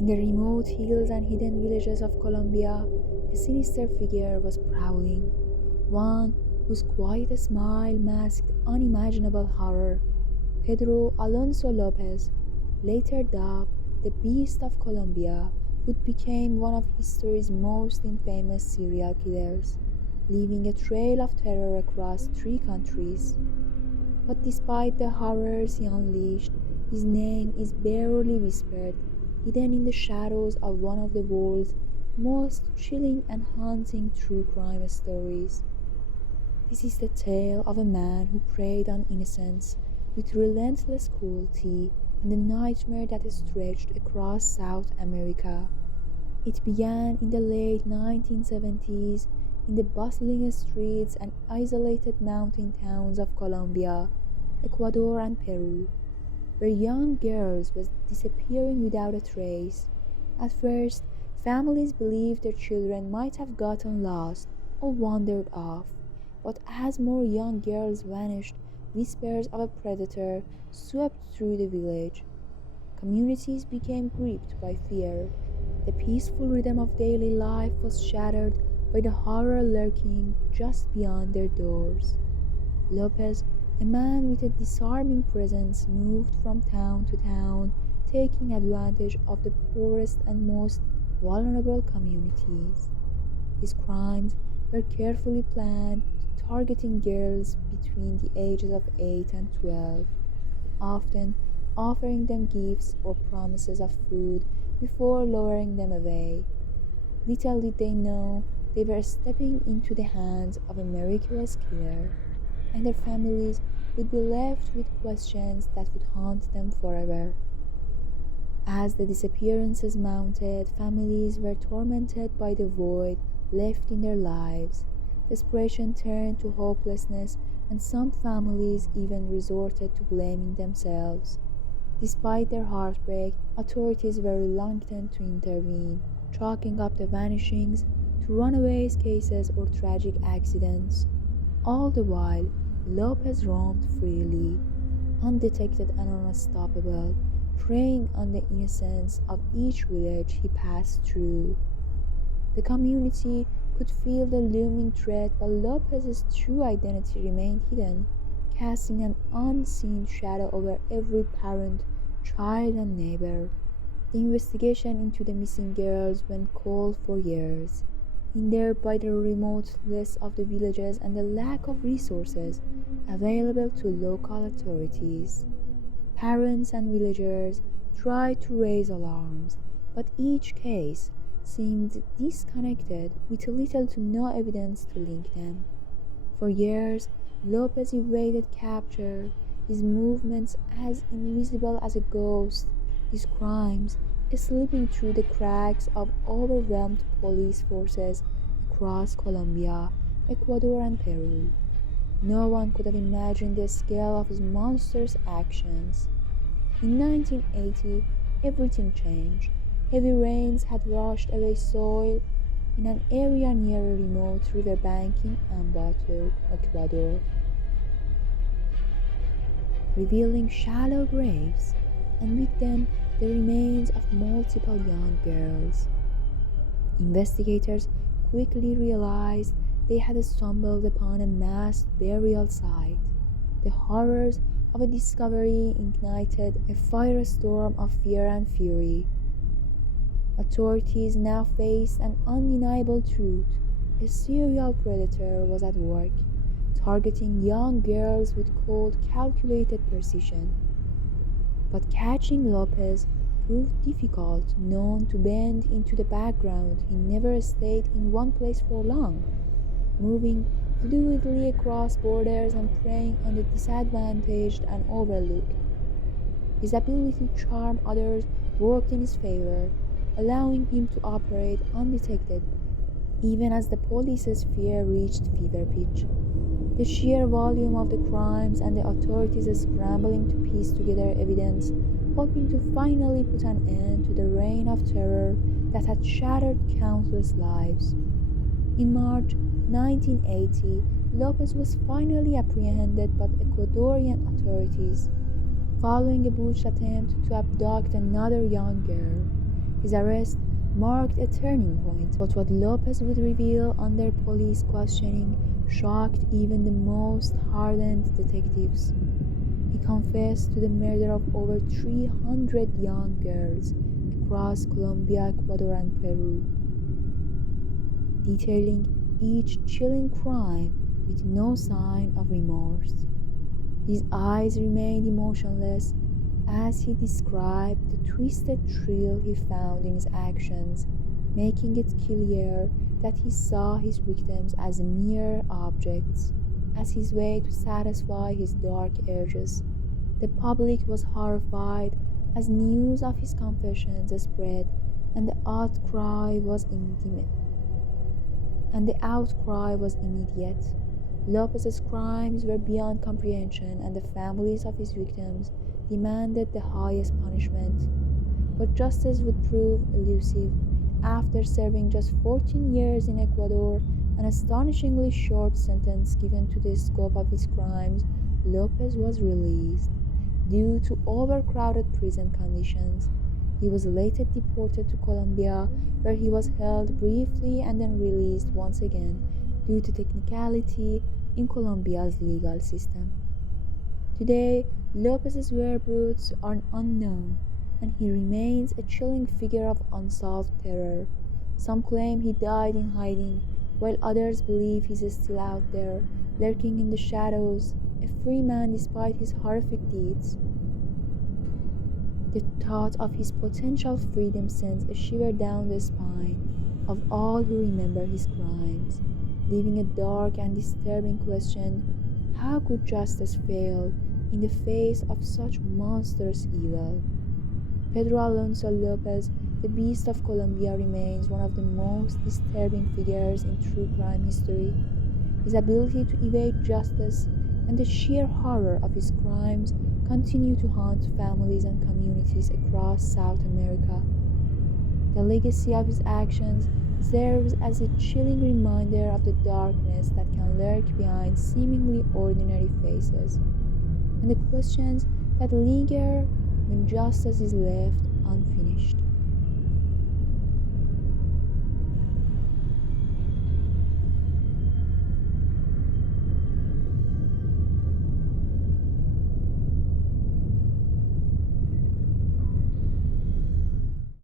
In the remote hills and hidden villages of Colombia, a sinister figure was prowling, one whose quiet smile masked unimaginable horror. Pedro Alonso López, later dubbed the Beast of Colombia, would become one of history's most infamous serial killers, leaving a trail of terror across three countries. But despite the horrors he unleashed, his name is barely whispered, hidden in the shadows of one of the world's most chilling and haunting true crime stories. This is the tale of a man who preyed on innocence with relentless cruelty and a nightmare that stretched across South America. It began in the late 1970s in the bustling streets and isolated mountain towns of Colombia, Ecuador, and Peru, where young girls were disappearing without a trace. At first, families believed their children might have gotten lost or wandered off, but as more young girls vanished, whispers of a predator swept through the village. Communities became gripped by fear. The peaceful rhythm of daily life was shattered by the horror lurking just beyond their doors. Lopez, a man with a disarming presence, moved from town to town, taking advantage of the poorest and most vulnerable communities. His crimes were carefully planned, targeting girls between the ages of 8 and 12, often offering them gifts or promises of food before luring them away. Little did they know they were stepping into the hands of a miraculous killer, and their families would be left with questions that would haunt them forever. As the disappearances mounted, families were tormented by the void left in their lives. Desperation turned to hopelessness, and some families even resorted to blaming themselves. Despite their heartbreak, authorities were reluctant to intervene, chalking up the vanishings to runaways cases or tragic accidents. All the while, Lopez roamed freely, undetected and unstoppable, preying on the innocence of each village he passed through. The community could feel the looming threat, but Lopez's true identity remained hidden, casting an unseen shadow over every parent, child, and neighbor. The investigation into the missing girls went cold for years, hindered by the remoteness of the villages and the lack of resources available to local authorities. Parents and villagers tried to raise alarms, but each case seemed disconnected with little to no evidence to link them. For years, Lopez evaded capture, his movements as invisible as a ghost, his crimes slipping through the cracks of overwhelmed police forces across Colombia, Ecuador, and Peru. No one could have imagined the scale of his monstrous actions. In 1980, everything changed. Heavy rains had washed away soil in an area near a remote riverbank in Ambato, Ecuador, revealing shallow graves, and with them the remains of multiple young girls. Investigators quickly realized they had stumbled upon a mass burial site. The horrors of a discovery ignited a firestorm of fear and fury. Authorities now faced an undeniable truth. A serial predator was at work, targeting young girls with cold, calculated precision. But catching Lopez proved difficult. Known to bend into the background, he never stayed in one place for long, moving fluidly across borders and preying on the disadvantaged and overlooked. His ability to charm others worked in his favor, allowing him to operate undetected even as the police's fear reached fever pitch. The sheer volume of the crimes and the authorities scrambling to piece together evidence, hoping to finally put an end to the reign of terror that had shattered countless lives. In March 1980, Lopez was finally apprehended by Ecuadorian authorities following a butch attempt to abduct another young girl. His arrest marked a turning point, but what Lopez would reveal under police questioning shocked even the most hardened detectives. He confessed to the murder of over 300 young girls across Colombia, Ecuador, and Peru, detailing each chilling crime with no sign of remorse. His eyes remained emotionless as he described the twisted thrill he found in his actions, making it clear that he saw his victims as mere objects, as his way to satisfy his dark urges. The public was horrified as news of his confessions spread, and the outcry was immediate. Lopez's crimes were beyond comprehension, and the families of his victims demanded the highest punishment. But justice would prove elusive. After serving just 14 years in Ecuador, an astonishingly short sentence given to the scope of his crimes, Lopez was released. Due to overcrowded prison conditions, he was later deported to Colombia, where he was held briefly and then released once again due to technicality in Colombia's legal system. Today, Lopez's whereabouts are unknown, and he remains a chilling figure of unsolved terror. Some claim he died in hiding, while others believe he's still out there, lurking in the shadows, a free man despite his horrific deeds. The thought of his potential freedom sends a shiver down the spine of all who remember his crimes, leaving a dark and disturbing question: how could justice fail in the face of such monstrous evil? Pedro Alonso López, the Beast of Colombia, remains one of the most disturbing figures in true crime history. His ability to evade justice and the sheer horror of his crimes continue to haunt families and communities across South America. The legacy of his actions serves as a chilling reminder of the darkness that can lurk behind seemingly ordinary faces, and the questions that linger when justice is left unfinished.